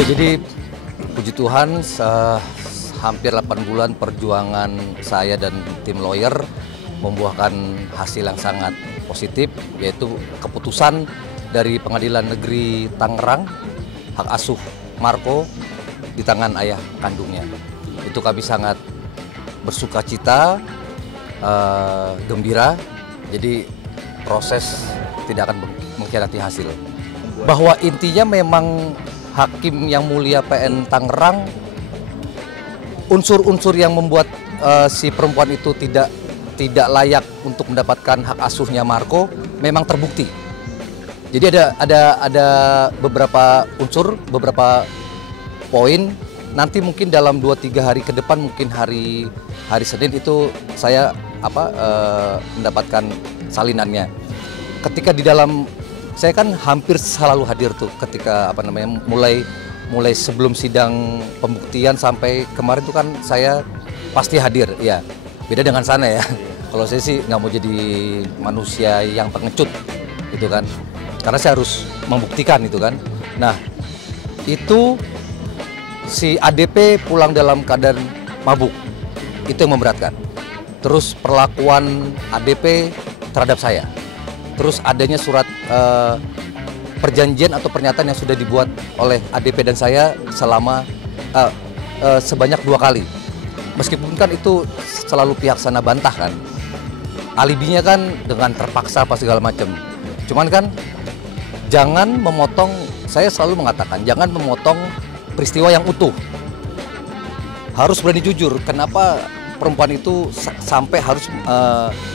Ya, jadi puji Tuhan hampir 8 bulan perjuangan saya dan tim lawyer membuahkan hasil yang sangat positif, yaitu keputusan dari Pengadilan Negeri Tangerang hak asuh Marco di tangan ayah kandungnya. Itu kami sangat bersuka cita, gembira, jadi proses tidak akan mengkhianati hasil. Bahwa intinya memang Hakim yang mulia PN Tangerang, unsur-unsur yang membuat si perempuan itu tidak layak untuk mendapatkan hak asuhnya Marco memang terbukti. Jadi ada beberapa unsur, beberapa poin. Nanti mungkin dalam 2-3 hari ke depan, mungkin hari Senin itu saya mendapatkan salinannya. Ketika di dalam, saya kan hampir selalu hadir tuh ketika mulai sebelum sidang pembuktian sampai kemarin tuh kan saya pasti hadir, ya. Beda dengan sana ya. Kalau saya sih nggak mau jadi manusia yang pengecut, gitu kan. Karena saya harus membuktikan itu kan. Nah, itu si ADP pulang dalam keadaan mabuk, itu yang memberatkan. Terus perlakuan ADP terhadap saya. Terus adanya surat perjanjian atau pernyataan yang sudah dibuat oleh ADP dan saya selama sebanyak 2 kali. Meskipun kan itu selalu pihak sana bantah kan. Alibinya kan dengan terpaksa apa segala macam. Cuman kan jangan memotong, saya selalu mengatakan jangan memotong peristiwa yang utuh. Harus berani jujur, kenapa perempuan itu sampai harus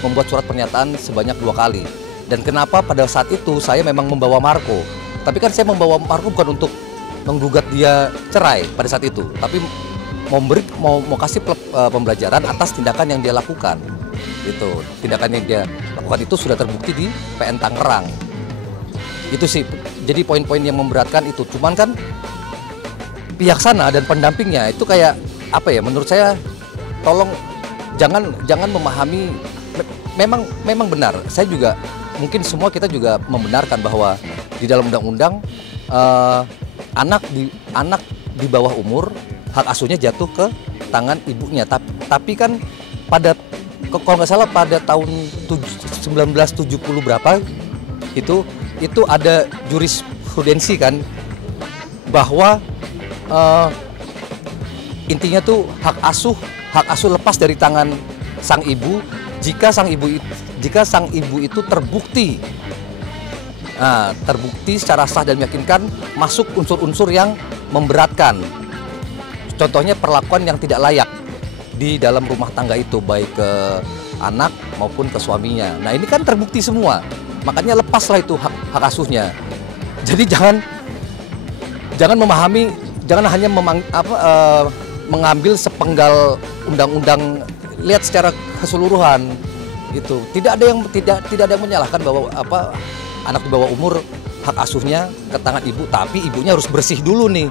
membuat surat pernyataan sebanyak 2 kali. Dan kenapa pada saat itu saya memang membawa Marco. Tapi kan saya membawa Marco bukan untuk menggugat dia cerai pada saat itu, tapi mau kasih pembelajaran atas tindakan yang dia lakukan. Itu tindakan yang dia lakukan itu sudah terbukti di PN Tangerang. Itu sih. Jadi poin-poin yang memberatkan itu. Cuman kan pihak sana dan pendampingnya itu kayak apa ya? Menurut saya tolong jangan memahami. Memang benar. Saya juga mungkin semua kita juga membenarkan bahwa di dalam undang-undang anak di bawah umur hak asuhnya jatuh ke tangan ibunya. Tapi kan kalau nggak salah pada tahun 1970 berapa itu ada jurisprudensi kan bahwa intinya tuh hak asuh lepas dari tangan sang ibu jika sang ibu itu terbukti secara sah dan meyakinkan masuk unsur-unsur yang memberatkan. Contohnya perlakuan yang tidak layak di dalam rumah tangga itu, baik ke anak maupun ke suaminya. Nah, ini kan terbukti semua, makanya lepaslah itu hak asuhnya. Jadi jangan hanya mengambil sepenggal undang-undang, lihat secara keseluruhan. Gitu. Tidak ada yang menyalahkan bahwa anak di bawah umur hak asuhnya ke tangan ibu, tapi ibunya harus bersih dulu nih.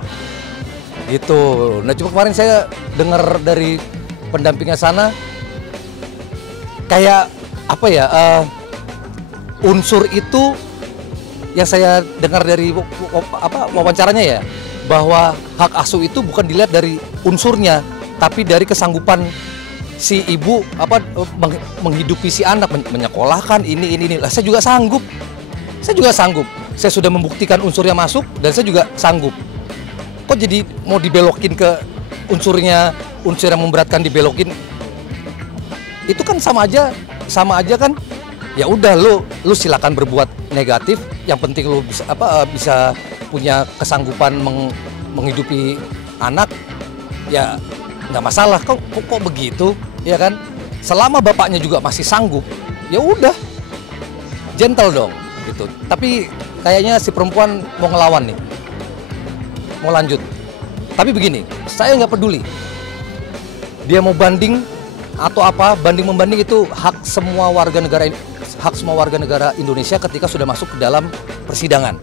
Gitu. Nah, cuma kemarin saya dengar dari pendampingnya sana kayak unsur itu yang saya dengar dari wawancaranya ya, bahwa hak asuh itu bukan dilihat dari unsurnya, tapi dari kesanggupan si ibu menghidupi si anak, menyekolahkan ini. Lah, saya juga sanggup. Saya sudah membuktikan unsurnya masuk dan saya juga sanggup. Kok jadi mau dibelokin ke unsur yang memberatkan dibelokin? Itu kan sama aja kan. Ya udah, lu silakan berbuat negatif, yang penting lu bisa punya kesanggupan menghidupi anak. Ya nggak masalah. Kok begitu, ya kan? Selama bapaknya juga masih sanggup, ya udah, gentle dong, gitu. Tapi kayaknya si perempuan mau ngelawan nih, mau lanjut. Tapi begini, saya nggak peduli. Dia mau banding atau apa, banding-membanding itu hak semua warga negara Indonesia ketika sudah masuk ke dalam persidangan,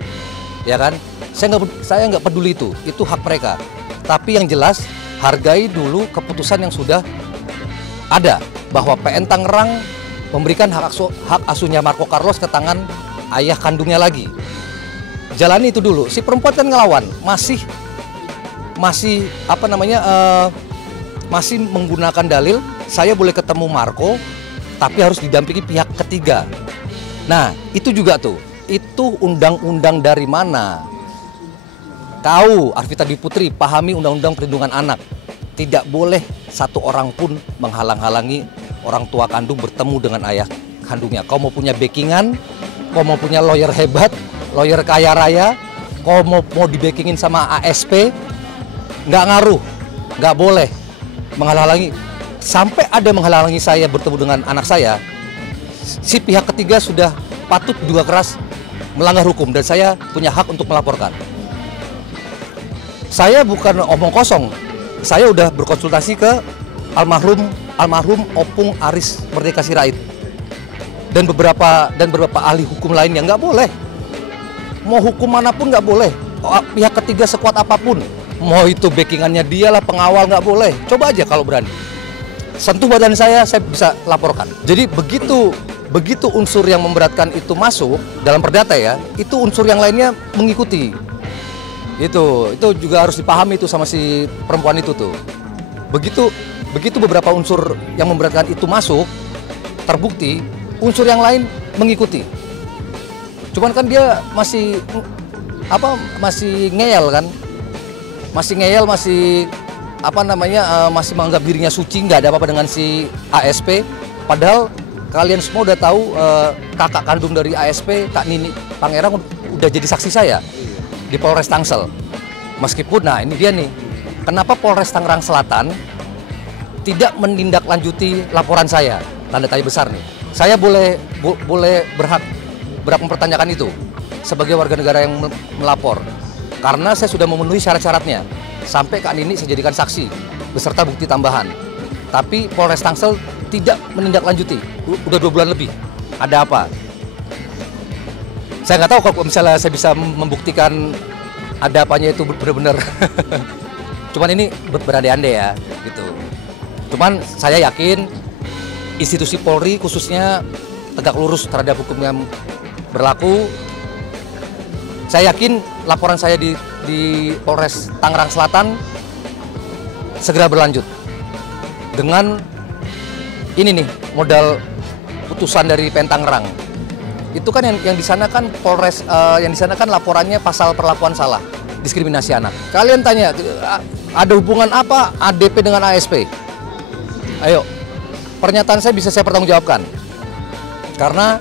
ya kan? Saya nggak peduli itu hak mereka. Tapi yang jelas, hargai dulu keputusan yang sudah ada, bahwa PN Tangerang memberikan hak asuhnya Marco Carlos ke tangan ayah kandungnya lagi. Jalani itu dulu. Si perempuan kan ngelawan, masih masih apa namanya masih menggunakan dalil saya boleh ketemu Marco tapi harus didampingi pihak ketiga. Nah, itu juga tuh. Itu undang-undang dari mana? Kau, Arvita Dwi Putri, pahami undang-undang perlindungan anak. Tidak boleh satu orang pun menghalang-halangi orang tua kandung bertemu dengan ayah kandungnya. Kau mau punya backingan, kau mau punya lawyer hebat, lawyer kaya raya, kau mau di-backingin sama ASP, nggak ngaruh, nggak boleh menghalang-halangi. Sampai ada menghalang-halangi saya bertemu dengan anak saya, si pihak ketiga sudah patut diduga keras melanggar hukum dan saya punya hak untuk melaporkan. Saya bukan omong kosong, saya udah berkonsultasi ke almarhum Opung Aris Merdeka Sirait dan beberapa ahli hukum lainnya. Nggak boleh, mau hukum manapun nggak boleh, pihak ketiga sekuat apapun, mau itu backingannya dia lah, pengawal, nggak boleh. Coba aja kalau berani sentuh badan saya bisa laporkan. Jadi begitu unsur yang memberatkan itu masuk dalam perdata ya, itu unsur yang lainnya mengikuti. Itu juga harus dipahami itu sama si perempuan itu tuh. Begitu beberapa unsur yang memberatkan itu masuk, terbukti, unsur yang lain mengikuti. Cuman kan dia masih ngeyel kan, masih masih menganggap dirinya suci, nggak ada apa-apa dengan si ASP. Padahal kalian semua udah tahu kakak kandung dari ASP, Kak Nini Pangerang, udah jadi saksi saya di Polres Tangsel. Meskipun, nah ini dia nih, kenapa Polres Tangerang Selatan tidak menindaklanjuti laporan saya? Tanda tanya besar nih. Saya boleh berhak mempertanyakan itu sebagai warga negara yang melapor, karena saya sudah memenuhi syarat-syaratnya. Sampai Kak Nini saya jadikan saksi beserta bukti tambahan. Tapi Polres Tangsel tidak menindaklanjuti. Udah 2 bulan lebih. Ada apa? Saya nggak tahu kalau misalnya saya bisa membuktikan ada apanya itu benar-benar. Cuman ini berandai-andai ya, gitu. Cuman saya yakin institusi Polri khususnya tegak lurus terhadap hukum yang berlaku. Saya yakin laporan saya di Polres Tangerang Selatan segera berlanjut dengan ini nih modal putusan dari PN Tangerang. Itu kan yang di sana kan Polres yang di sana kan laporannya pasal perlakuan salah, diskriminasi anak. Kalian tanya ada hubungan apa ADP dengan ASP? Ayo, pernyataan saya bisa saya pertanggungjawabkan. Karena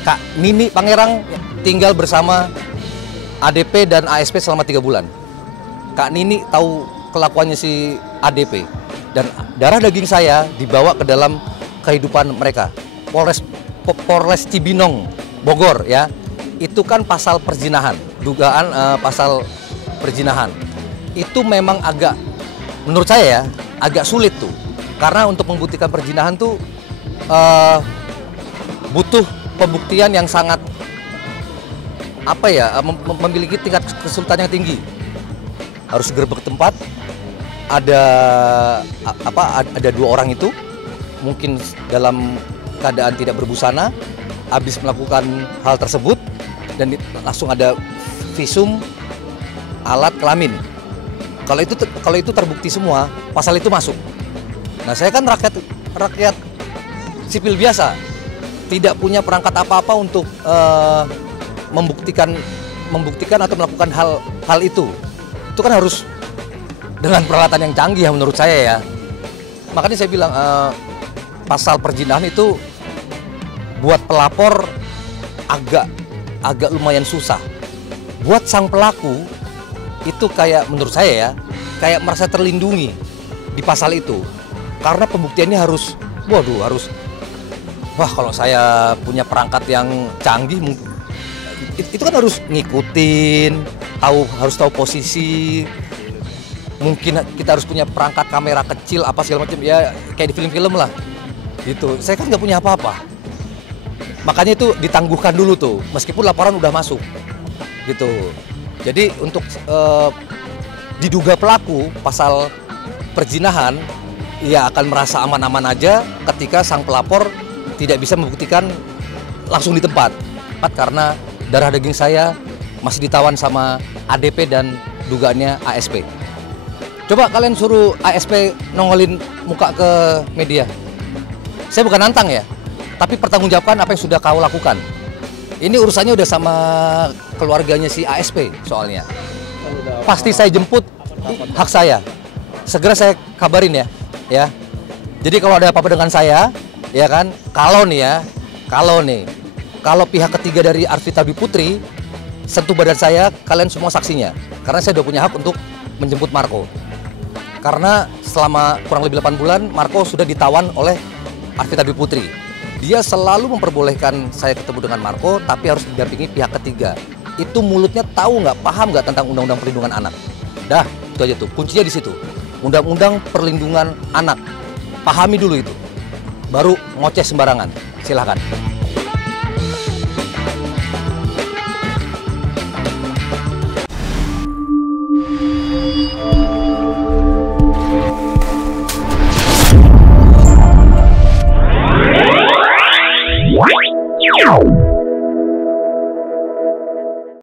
Kak Nini Pangerang tinggal bersama ADP dan ASP selama 3 bulan. Kak Nini tahu kelakuannya si ADP dan darah daging saya dibawa ke dalam kehidupan mereka. Polres Cibinong, Bogor ya, itu kan pasal perzinahan, dugaan pasal perzinahan. Itu memang agak, menurut saya ya, agak sulit tuh. Karena untuk membuktikan perzinahan tuh butuh pembuktian yang sangat memiliki tingkat kesulitan yang tinggi. Harus gerbek tempat, ada 2 orang itu mungkin dalam keadaan tidak berbusana, habis melakukan hal tersebut dan langsung ada visum alat kelamin. Kalau itu terbukti semua, pasal itu masuk. Nah, saya kan rakyat sipil biasa, tidak punya perangkat apa-apa untuk membuktikan atau melakukan hal itu. Itu kan harus dengan peralatan yang canggih ya menurut saya ya. Makanya saya bilang pasal perzinahan itu buat pelapor agak lumayan susah. Buat sang pelaku itu kayak menurut saya ya, kayak merasa terlindungi di pasal itu. Karena pembuktiannya harus wah, kalau saya punya perangkat yang canggih itu kan harus ngikutin, harus tahu posisi. Mungkin kita harus punya perangkat kamera kecil apa segala macam ya, kayak di film-film lah. Gitu. Saya kan nggak punya apa-apa. Makanya itu ditangguhkan dulu tuh, meskipun laporan udah masuk. Gitu. Jadi untuk diduga pelaku pasal perzinahan, ia akan merasa aman-aman aja ketika sang pelapor tidak bisa membuktikan langsung di tempat. Karena darah daging saya masih ditawan sama ADP dan dugaannya ASP. Coba kalian suruh ASP nongolin muka ke media. Saya bukan nantang ya, tapi pertanggungjawabkan apa yang sudah kau lakukan. Ini urusannya udah sama keluarganya si ASP soalnya. Pasti saya jemput, hak saya. Segera saya kabarin ya. Jadi kalau ada apa-apa dengan saya, ya kan, kalau pihak ketiga dari Arvita Dwi Putri sentuh badan saya, kalian semua saksinya. Karena saya udah punya hak untuk menjemput Marco. Karena selama kurang lebih 8 bulan, Marco sudah ditawan oleh Arvita Dwi Putri. Dia selalu memperbolehkan saya ketemu dengan Marco, tapi harus didampingi pihak ketiga. Itu mulutnya tahu nggak, paham nggak tentang Undang-Undang Perlindungan Anak. Dah, itu aja tuh, kuncinya di situ. Undang-Undang Perlindungan Anak. Pahami dulu itu. Baru ngoceh sembarangan. Silahkan.